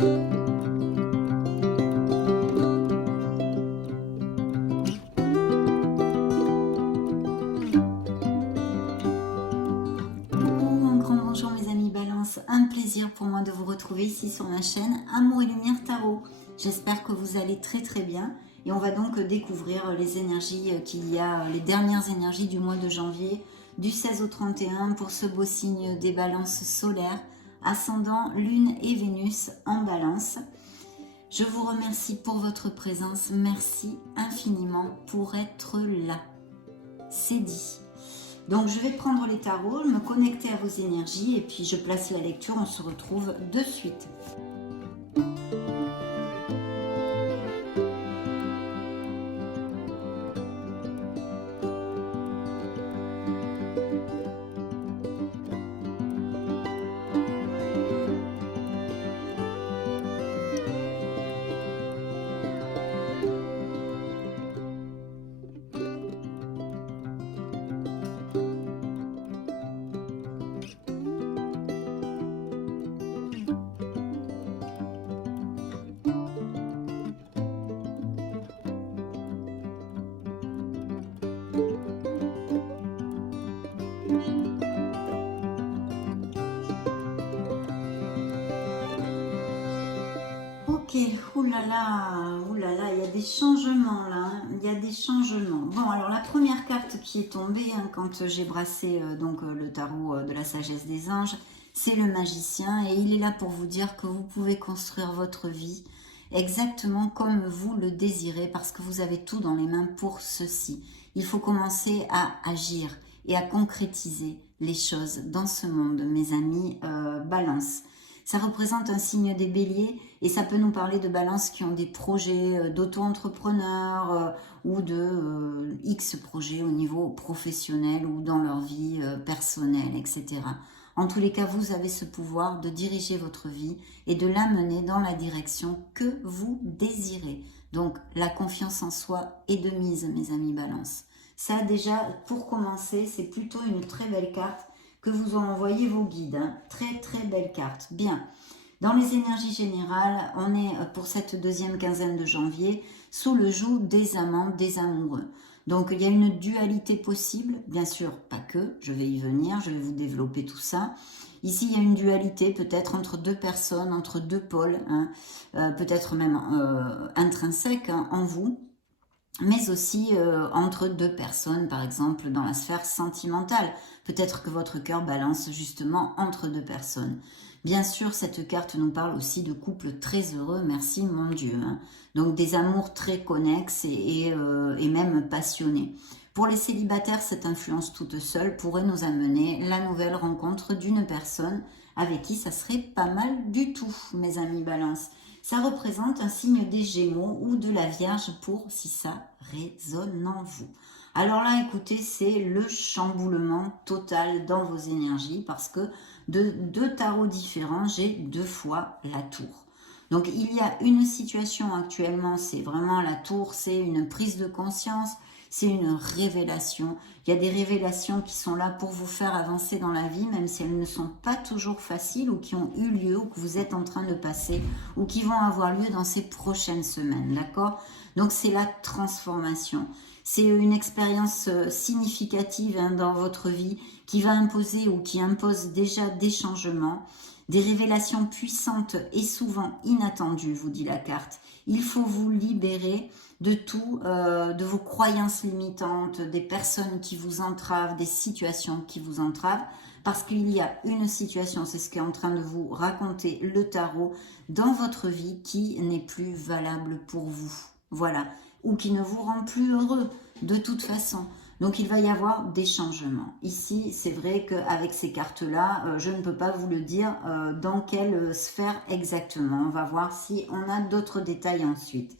Un grand bonjour mes amis Balance, un plaisir pour moi de vous retrouver ici sur ma chaîne Amour et Lumière Tarot. J'espère que vous allez très bien et on va donc découvrir les énergies qu'il y a, les dernières énergies du mois de janvier, du 16 au 31 pour ce beau signe des balances solaires, ascendant Lune et Vénus en Balance. Je vous remercie pour votre présence, merci infiniment pour être là. C'est dit. Donc je vais prendre les tarots, me connecter à vos énergies et puis je place la lecture, on se retrouve de suite. Ok, oulala, il y a des changements là, hein, il y a des changements. Bon, alors la première carte qui est tombée hein, quand j'ai brassé le tarot de la sagesse des anges, c'est le magicien et il est là pour vous dire que vous pouvez construire votre vie exactement comme vous le désirez parce que vous avez tout dans les mains pour ceci. Il faut commencer à agir et à concrétiser les choses dans ce monde, mes amis Balance. Ça représente un signe des béliers et ça peut nous parler de balances qui ont des projets d'auto-entrepreneurs ou de X projets au niveau professionnel ou dans leur vie personnelle, etc. En tous les cas, vous avez ce pouvoir de diriger votre vie et de l'amener dans la direction que vous désirez. Donc, la confiance en soi est de mise, mes amis Balance. Ça, déjà, pour commencer, c'est plutôt une très belle carte que vous ont envoyé vos guides. Hein. Très belle carte. Bien. Dans les énergies générales, on est pour cette deuxième quinzaine de janvier sous le joug des amants, des amoureux. Donc il y a une dualité possible, bien sûr pas que, je vais y venir, je vais vous développer tout ça. Ici il y a une dualité peut-être entre deux personnes, entre deux pôles, hein, peut-être même intrinsèque hein, en vous. Mais aussi entre deux personnes, par exemple dans la sphère sentimentale. Peut-être que votre cœur balance justement entre deux personnes. Bien sûr, cette carte nous parle aussi de couples très heureux, merci mon Dieu. Hein. Donc des amours très connexes et même passionnés. Pour les célibataires, cette influence toute seule pourrait nous amener la nouvelle rencontre d'une personne avec qui ça serait pas mal du tout, mes amis Balance. Ça représente un signe des Gémeaux ou de la Vierge pour si ça résonne en vous. Alors là, écoutez, c'est le chamboulement total dans vos énergies parce que de deux tarots différents, j'ai deux fois la tour. Donc il y a une situation actuellement, c'est vraiment la tour, c'est une prise de conscience, c'est une révélation. Il y a des révélations qui sont là pour vous faire avancer dans la vie, même si elles ne sont pas toujours faciles ou qui ont eu lieu ou que vous êtes en train de passer ou qui vont avoir lieu dans ces prochaines semaines, d'accord? Donc c'est la transformation. C'est une expérience significative hein, dans votre vie qui va imposer ou qui impose déjà des changements, des révélations puissantes et souvent inattendues, vous dit la carte. Il faut vous libérer de tout, de vos croyances limitantes, des personnes qui vous entravent, des situations qui vous entravent, parce qu'il y a une situation, c'est ce qu'est en train de vous raconter le tarot, dans votre vie qui n'est plus valable pour vous. Voilà, ou qui ne vous rend plus heureux de toute façon. Donc il va y avoir des changements. Ici, c'est vrai qu'avec ces cartes-là, je ne peux pas vous le dire dans quelle sphère exactement. On va voir si on a d'autres détails ensuite.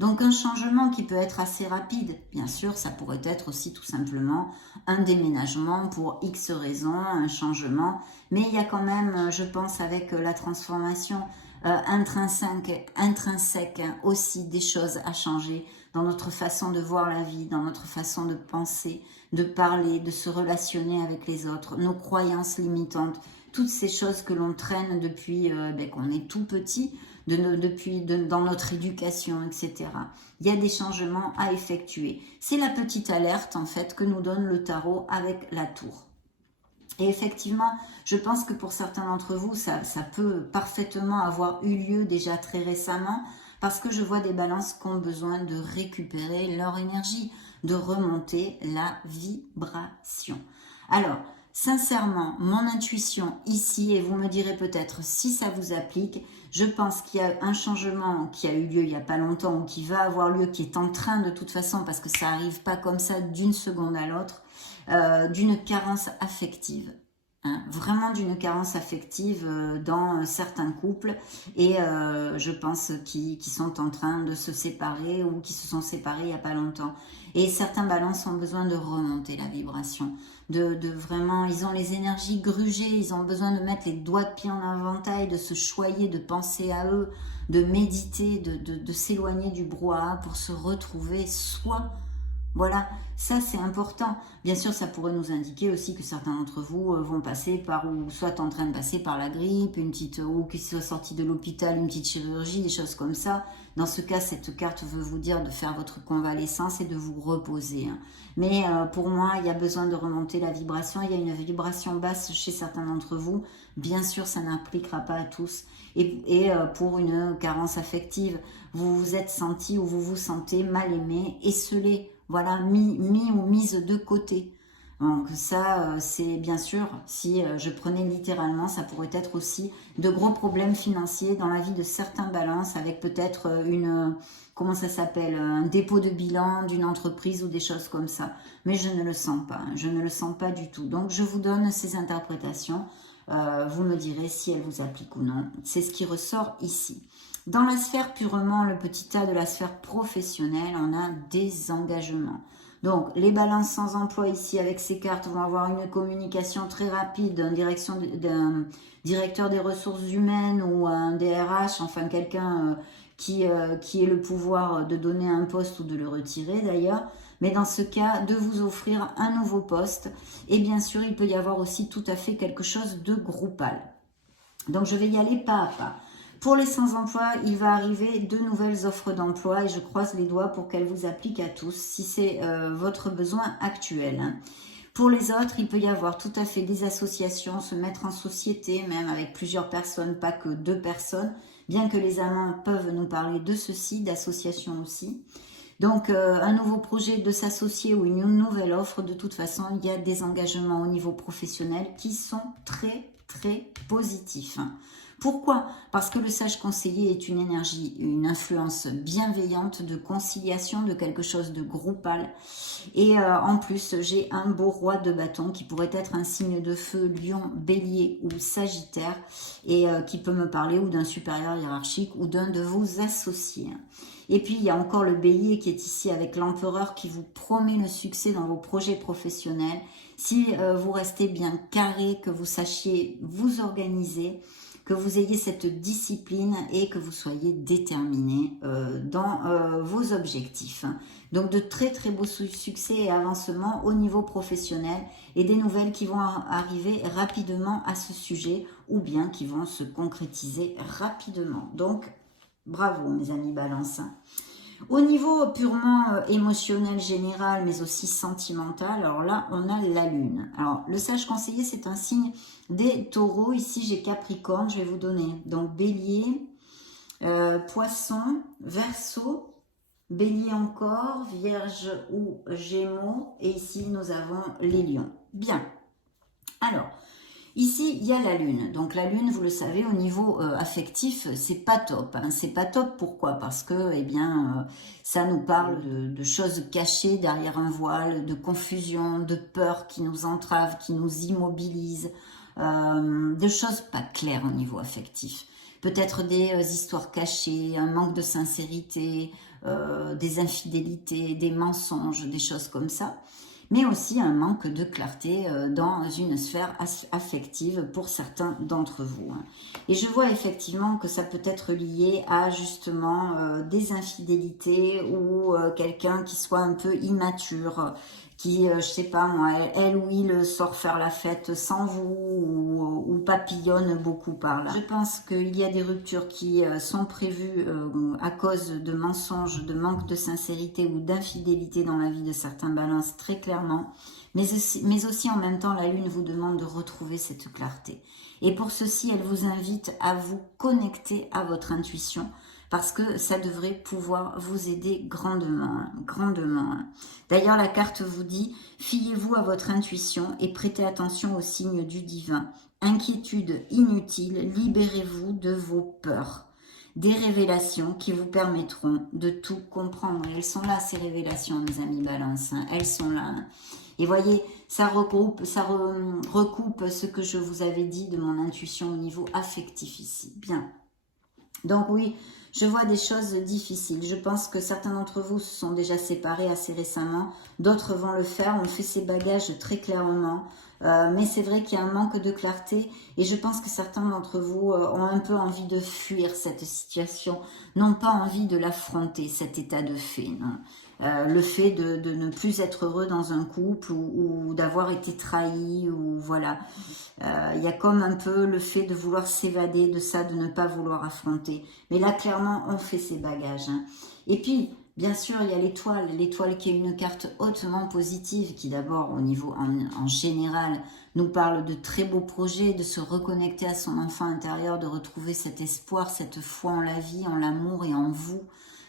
Donc un changement qui peut être assez rapide, bien sûr, ça pourrait être aussi tout simplement un déménagement pour X raisons, un changement, mais il y a quand même, je pense, avec la transformation intrinsèque aussi des choses à changer dans notre façon de voir la vie, dans notre façon de penser, de parler, de se relationner avec les autres, nos croyances limitantes, toutes ces choses que l'on traîne depuis qu'on est tout petit. dans notre éducation, etc. Il y a des changements à effectuer. C'est la petite alerte en fait que nous donne le tarot avec la tour. Et effectivement, je pense que pour certains d'entre vous, ça peut parfaitement avoir eu lieu déjà très récemment, parce que je vois des balances qui ont besoin de récupérer leur énergie, de remonter la vibration. Alors, sincèrement, mon intuition ici, et vous me direz peut-être si ça vous applique, je pense qu'il y a un changement qui a eu lieu il n'y a pas longtemps, ou qui va avoir lieu, qui est en train de toute façon, parce que ça n'arrive pas comme ça d'une seconde à l'autre, d'une carence affective. Hein, vraiment d'une carence affective dans certains couples, et je pense qui sont en train de se séparer ou qui se sont séparés il n'y a pas longtemps. Et certains balances ont besoin de remonter la vibration, de vraiment, ils ont les énergies grugées, ils ont besoin de mettre les doigts de pied en inventaire, de se choyer, de penser à eux, de méditer, de s'éloigner du brouhaha pour se retrouver soi. Voilà, ça c'est important. Bien sûr, ça pourrait nous indiquer aussi que certains d'entre vous vont passer par, ou soit en train de passer par la grippe, ou qu'ils soient sortis de l'hôpital, une petite chirurgie, des choses comme ça. Dans ce cas, cette carte veut vous dire de faire votre convalescence et de vous reposer. Hein. Mais pour moi, il y a besoin de remonter la vibration. Il y a une vibration basse chez certains d'entre vous. Bien sûr, ça n'impliquera pas à tous. Et pour une carence affective, vous vous êtes senti ou vous vous sentez mal aimé, esselé. Voilà, mis ou mise de côté. Donc ça, c'est bien sûr, si je prenais littéralement, ça pourrait être aussi de gros problèmes financiers dans la vie de certains balances, avec peut-être comment ça s'appelle, un dépôt de bilan d'une entreprise ou des choses comme ça. Mais je ne le sens pas, je ne le sens pas du tout. Donc je vous donne ces interprétations, vous me direz si elles vous appliquent ou non. C'est ce qui ressort ici. Dans la sphère purement, le petit A de la sphère professionnelle, on a des engagements. Donc, les balances sans emploi ici avec ces cartes vont avoir une communication très rapide d'un directeur des ressources humaines ou un DRH, enfin quelqu'un qui ait le pouvoir de donner un poste ou de le retirer d'ailleurs. Mais dans ce cas, de vous offrir un nouveau poste. Et bien sûr, il peut y avoir aussi tout à fait quelque chose de groupal. Donc, je vais y aller pas à pas. Pour les sans-emploi, il va arriver de nouvelles offres d'emploi et je croise les doigts pour qu'elles vous appliquent à tous si c'est votre besoin actuel. Pour les autres, il peut y avoir tout à fait des associations, se mettre en société, même avec plusieurs personnes, pas que 2 personnes, bien que les amants peuvent nous parler de ceci, d'associations aussi. Donc, un nouveau projet de s'associer ou une nouvelle offre, de toute façon, il y a des engagements au niveau professionnel qui sont très, très positifs. Pourquoi? Parce que le sage conseiller est une énergie, une influence bienveillante de conciliation, de quelque chose de groupal. Et en plus, j'ai un beau roi de bâton qui pourrait être un signe de feu, lion, bélier ou sagittaire, et qui peut me parler ou d'un supérieur hiérarchique ou d'un de vos associés. Et puis, il y a encore le bélier qui est ici avec l'empereur qui vous promet le succès dans vos projets professionnels. Si vous restez bien carré, que vous sachiez vous organiser, que vous ayez cette discipline et que vous soyez déterminé dans vos objectifs. Donc de très très beaux succès et avancements au niveau professionnel et des nouvelles qui vont arriver rapidement à ce sujet ou bien qui vont se concrétiser rapidement. Donc bravo mes amis Balance. Au niveau purement émotionnel général, mais aussi sentimental, alors là, on a la Lune. Alors, le sage conseiller, c'est un signe des taureaux. Ici, j'ai Capricorne, je vais vous donner. Donc, Bélier, Poisson, Verseau, Bélier encore, Vierge ou Gémeaux. Et ici, nous avons les lions. Bien. Alors, ici, il y a la Lune. Donc, la Lune, vous le savez, au niveau affectif, c'est pas top. Hein. C'est pas top, pourquoi? Parce que, eh bien, ça nous parle de choses cachées derrière un voile, de confusion, de peur qui nous entravent, qui nous immobilisent, de choses pas claires au niveau affectif. Peut-être des histoires cachées, un manque de sincérité, des infidélités, des mensonges, des choses comme ça. Mais aussi un manque de clarté dans une sphère affective pour certains d'entre vous. Et je vois effectivement que ça peut être lié à justement des infidélités ou quelqu'un qui soit un peu immature, qui, je sais pas moi, elle ou il sort faire la fête sans vous ou papillonne beaucoup par là. Je pense qu'il y a des ruptures qui sont prévues à cause de mensonges, de manque de sincérité ou d'infidélité dans la vie de certains balances, très clairement. Mais aussi en même temps, la Lune vous demande de retrouver cette clarté. Et pour ceci, elle vous invite à vous connecter à votre intuition, parce que ça devrait pouvoir vous aider grandement, hein, grandement. Hein. D'ailleurs, la carte vous dit, fiez-vous à votre intuition et prêtez attention aux signes du divin. Inquiétude inutile, libérez-vous de vos peurs. Des révélations qui vous permettront de tout comprendre. Et elles sont là, ces révélations, mes amis Balance. Hein. Elles sont là. Hein. Et voyez, ça recoupe ce que je vous avais dit de mon intuition au niveau affectif ici. Bien. Donc oui, je vois des choses difficiles. Je pense que certains d'entre vous se sont déjà séparés assez récemment. D'autres vont le faire. On fait ses bagages très clairement. Mais c'est vrai qu'il y a un manque de clarté. Et je pense que certains d'entre vous ont un peu envie de fuir cette situation. N'ont pas envie de l'affronter, cet état de fait. Non. Le fait de ne plus être heureux dans un couple ou d'avoir été trahi ou voilà. Il y a comme un peu le fait de vouloir s'évader de ça, de ne pas vouloir affronter. Mais là, clairement, on fait ses bagages. Hein. Et puis, bien sûr, il y a l'étoile qui est une carte hautement positive, qui d'abord, au niveau en général, nous parle de très beaux projets, de se reconnecter à son enfant intérieur, de retrouver cet espoir, cette foi en la vie, en l'amour et en vous,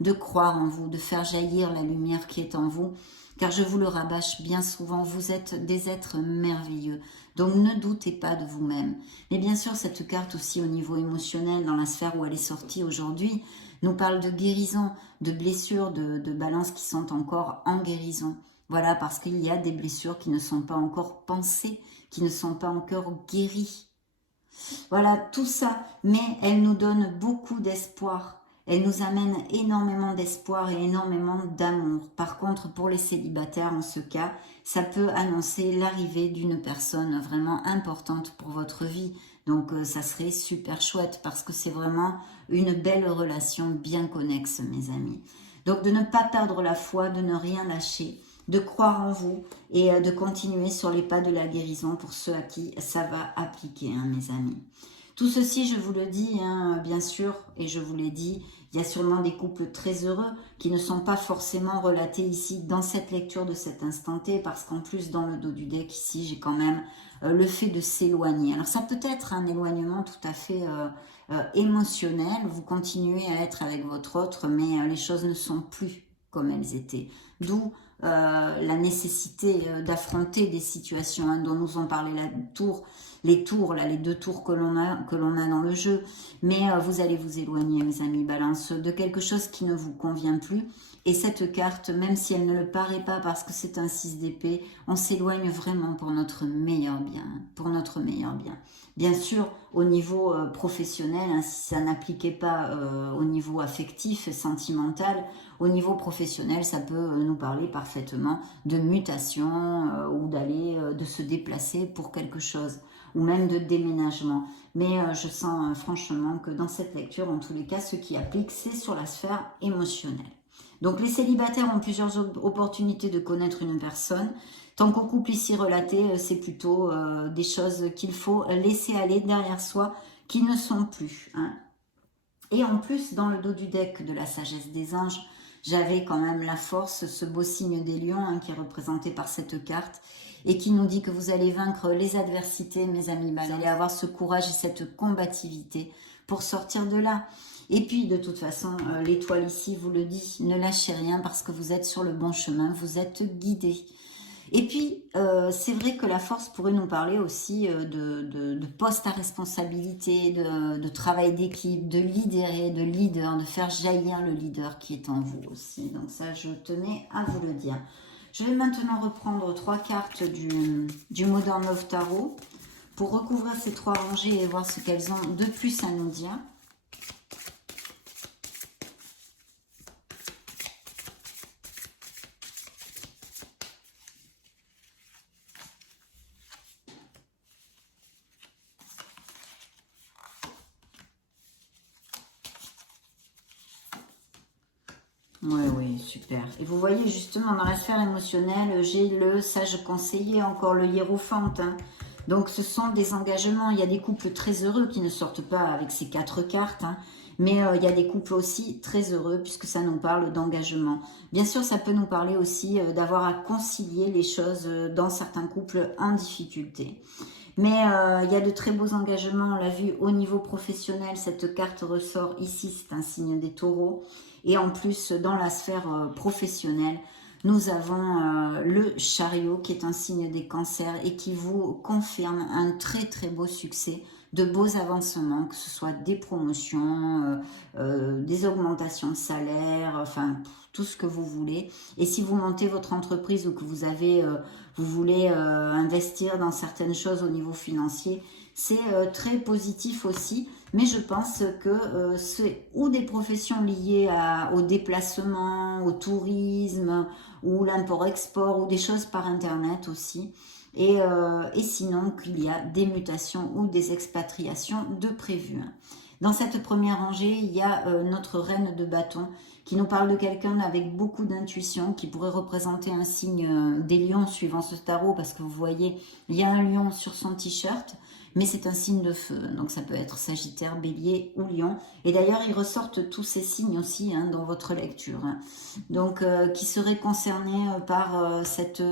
de croire en vous, de faire jaillir la lumière qui est en vous. Car je vous le rabâche bien souvent, vous êtes des êtres merveilleux. Donc ne doutez pas de vous-même. Mais bien sûr, cette carte aussi au niveau émotionnel, dans la sphère où elle est sortie aujourd'hui, nous parle de guérison, de blessures, de balances qui sont encore en guérison. Voilà, parce qu'il y a des blessures qui ne sont pas encore pensées, qui ne sont pas encore guéries. Voilà, tout ça, mais elle nous donne beaucoup d'espoir. Elle nous amène énormément d'espoir et énormément d'amour. Par contre, pour les célibataires, en ce cas, ça peut annoncer l'arrivée d'une personne vraiment importante pour votre vie. Donc, ça serait super chouette parce que c'est vraiment une belle relation bien connexe, mes amis. Donc, de ne pas perdre la foi, de ne rien lâcher, de croire en vous et de continuer sur les pas de la guérison pour ceux à qui ça va appliquer, hein, mes amis. Tout ceci, je vous le dis, hein, bien sûr, et je vous l'ai dit, il y a sûrement des couples très heureux qui ne sont pas forcément relatés ici dans cette lecture de cet instant T, parce qu'en plus, dans le dos du deck, ici, j'ai quand même le fait de s'éloigner. Alors, ça peut être un éloignement tout à fait émotionnel. Vous continuez à être avec votre autre, mais les choses ne sont plus comme elles étaient. D'où la nécessité d'affronter des situations hein, dont nous ont parlé les deux tours que l'on a dans le jeu. Mais vous allez vous éloigner, mes amis Balance, de quelque chose qui ne vous convient plus. Et cette carte, même si elle ne le paraît pas parce que c'est un 6 d'épée, on s'éloigne vraiment pour notre meilleur bien. Pour notre meilleur bien. Bien sûr, au niveau professionnel, hein, si ça n'appliquait pas au niveau affectif, sentimental, au niveau professionnel, ça peut nous parler parfaitement de mutation ou de se déplacer pour quelque chose, ou même de déménagement. Mais je sens franchement que dans cette lecture, en tous les cas, ce qui applique, c'est sur la sphère émotionnelle. Donc les célibataires ont plusieurs opportunités de connaître une personne. Tant qu'au couple ici relaté, c'est plutôt des choses qu'il faut laisser aller derrière soi, qui ne sont plus. Hein. Et en plus, dans le dos du deck de la sagesse des anges, j'avais quand même la force, ce beau signe des lions hein, qui est représenté par cette carte et qui nous dit que vous allez vaincre les adversités, mes amis. Vous allez avoir ce courage et cette combativité pour sortir de là. Et puis, de toute façon, l'étoile ici vous le dit, ne lâchez rien parce que vous êtes sur le bon chemin, vous êtes guidés. Et puis, c'est vrai que la force pourrait nous parler aussi de poste à responsabilité, de travail d'équipe, de leader, de faire jaillir le leader qui est en vous aussi. Donc ça, je tenais à vous le dire. Je vais maintenant reprendre 3 cartes du Modern Love Tarot pour recouvrir ces 3 rangées et voir ce qu'elles ont de plus à nous dire. Oui, oui, super. Et vous voyez, justement, dans la sphère émotionnelle, j'ai le sage conseiller, encore le hiérophante. Hein. Donc, ce sont des engagements. Il y a des couples très heureux qui ne sortent pas avec ces 4 cartes. Hein. Mais il y a des couples aussi très heureux puisque ça nous parle d'engagement. Bien sûr, ça peut nous parler aussi d'avoir à concilier les choses dans certains couples en difficulté. Mais il y a de très beaux engagements, on l'a vu au niveau professionnel, cette carte ressort ici, c'est un signe des taureaux. Et en plus, dans la sphère professionnelle, nous avons le chariot qui est un signe des cancers et qui vous confirme un très très beau succès, de beaux avancements, que ce soit des promotions, des augmentations de salaire, enfin tout ce que vous voulez. Et si vous montez votre entreprise ou que vous avez, vous voulez investir dans certaines choses au niveau financier, c'est très positif aussi. Mais je pense que c'est ou des professions liées au déplacement, au tourisme, ou l'import-export, ou des choses par Internet aussi. Et sinon, qu'il y a des mutations ou des expatriations de prévues. Dans cette première rangée, il y a notre reine de bâton qui nous parle de quelqu'un avec beaucoup d'intuition, qui pourrait représenter un signe des lions suivant ce tarot, parce que vous voyez, il y a un lion sur son t-shirt, mais c'est un signe de feu, donc ça peut être Sagittaire, Bélier ou Lion. Et d'ailleurs, ils ressortent tous ces signes aussi hein, dans votre lecture. Hein. Donc, qui seraient concernés par cette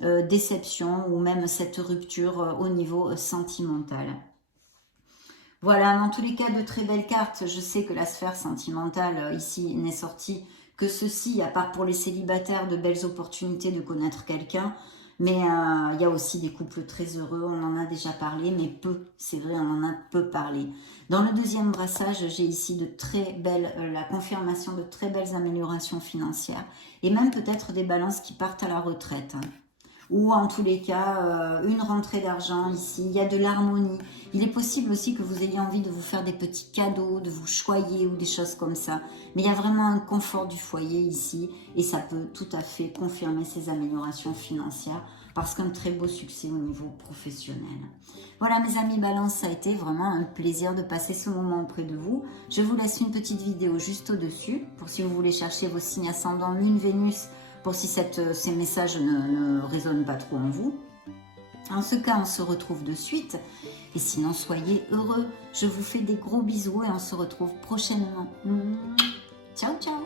déception ou même cette rupture au niveau sentimental. Voilà, dans tous les cas, de très belles cartes. Je sais que la sphère sentimentale, ici, n'est sortie que ceci, à part pour les célibataires, de belles opportunités de connaître quelqu'un. Mais il y a aussi des couples très heureux, on en a déjà parlé, mais peu, c'est vrai, on en a peu parlé. Dans le deuxième brassage, j'ai ici de très belles, la confirmation de très belles améliorations financières. Et même peut-être des balances qui partent à la retraite. Hein. Ou en tous les cas, une rentrée d'argent ici, il y a de l'harmonie. Il est possible aussi que vous ayez envie de vous faire des petits cadeaux, de vous choyer ou des choses comme ça. Mais il y a vraiment un confort du foyer ici et ça peut tout à fait confirmer ces améliorations financières parce qu'un très beau succès au niveau professionnel. Voilà mes amis Balance, ça a été vraiment un plaisir de passer ce moment auprès de vous. Je vous laisse une petite vidéo juste au-dessus pour si vous voulez chercher vos signes ascendants Lune, Vénus, pour si ces messages ne résonnent pas trop en vous. En ce cas, on se retrouve de suite. Et sinon, soyez heureux. Je vous fais des gros bisous et on se retrouve prochainement. Ciao, ciao!